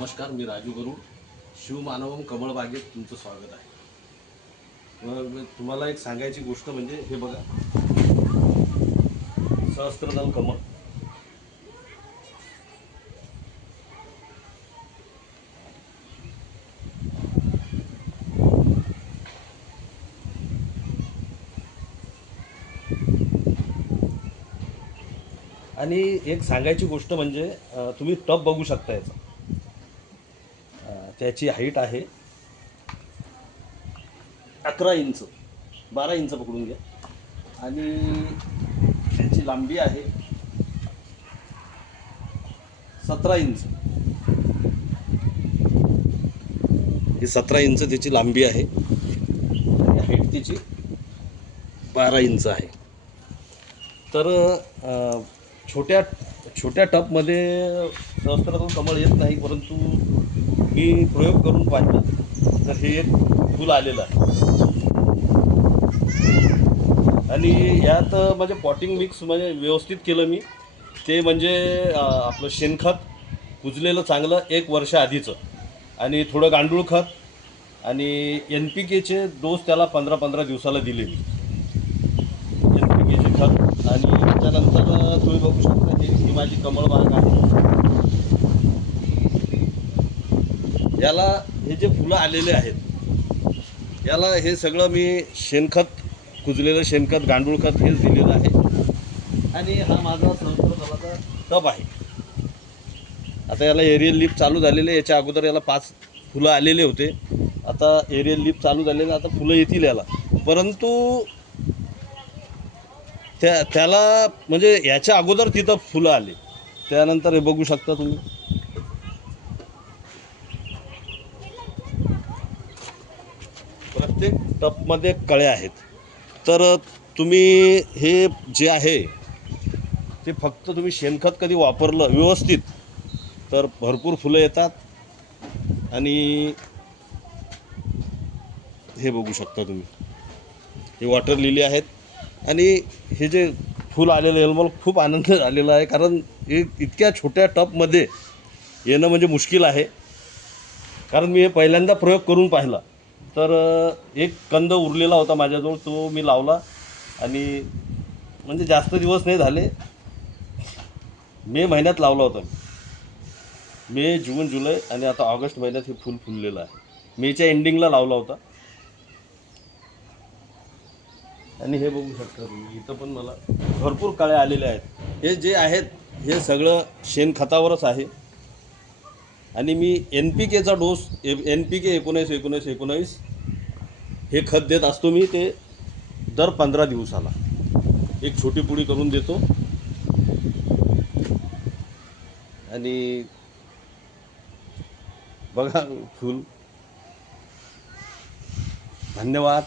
नमस्कार, मी राजू गरुड. शिवमानवम कमळ बागेत तुमचं स्वागत आहे. मग तुम्हाला एक सांगायची गोष्ट म्हणजे हे बघा, सहस्त्रदल कमळ. आणि एक सांगायची गोष्ट म्हणजे तुम्ही टब बघू शकता याचा. त्याची हाईट आहे 11 इंच, 12 इंच पकडून घ्या. आणि त्याची लांबी आहे 17 इंच. ही 17 इंच त्याची लांबी आहे आणि हाईट त्याची 12 इंच आहे. तर छोट्या छोट्या टबमध्ये सहस्त्रदल कमळ येत नाही, परंतु मी प्रयोग करून पाहिला तर हे एक फूल आलेलं आहे. आणि यात म्हणजे पॉटिंग मिक्स म्हणजे व्यवस्थित केलं मी. ते म्हणजे आपलं शेणखत कुजलेलं चांगलं 1 वर्ष आधीचं, आणि थोडं गांडूळ खत आणि NPKचे डोस त्याला 15-15 दिवसाला दिले मी. NPKचे खत. आणि त्याच्यानंतर तुम्ही बघू शकता ही माझी कमळ बाग आहे. याला हे जे फुलं आलेले आहेत, याला हे सगळं मी शेणखत, कुजलेलं शेणखत, गांडूळ खत हेच दिलेलं आहे. आणि हा माझा सहस्त्रदलाचा टब आहे. आता याला एरियल लीफ चालू झालेले. याच्या अगोदर याला 5 फुलं आलेले होते. आता एरियल लीफ चालू झालेलं, आता फुलं येतील याला. परंतु त्याला म्हणजे याच्या अगोदर तिथं फुलं आले. त्यानंतर हे बघू शकता तुम्ही, प्रत्येक टबमध्ये कळ्या आहेत. तर तुम्ही हे जे आहे ते फक्त तुम्ही शेणखत कधी वापरलं व्यवस्थित तर भरपूर फुलं येतात. आणि हे बघू शकता तुम्ही, हे वॉटर लिली आहेत. आणि हे जे फूल आलेलं आहे मला खूप आनंद झालेला आहे, कारण हे इतक्या छोट्या टबमध्ये येणं म्हणजे मुश्किल आहे. कारण मी हे पहिल्यांदा प्रयोग करून पाहिला. तर एक कंद उरलेला होता माझ्याजवळ, तो मी लावला. आणि म्हणजे जास्त दिवस नाही झाले, मे महिन्यात लावला होता. मे, जून, जुलै आणि आता ऑगस्ट महिन्यात हे फुल फुललेलं आहे. मेच्या एंडिंगला लावला होता. आणि हे बघू शकता तुम्ही, इथं पण मला भरपूर कळ्या आलेल्या आहेत. हे जे आहेत हे सगळं शेणखतावरच आहे. आणि मी NPKचा डोस, NPK 19-19-19 हे खत देत असतो मी. ते दर 15 दिवसाला एक छोटी पुडी करून देतो. आणि बघा फुल. धन्यवाद.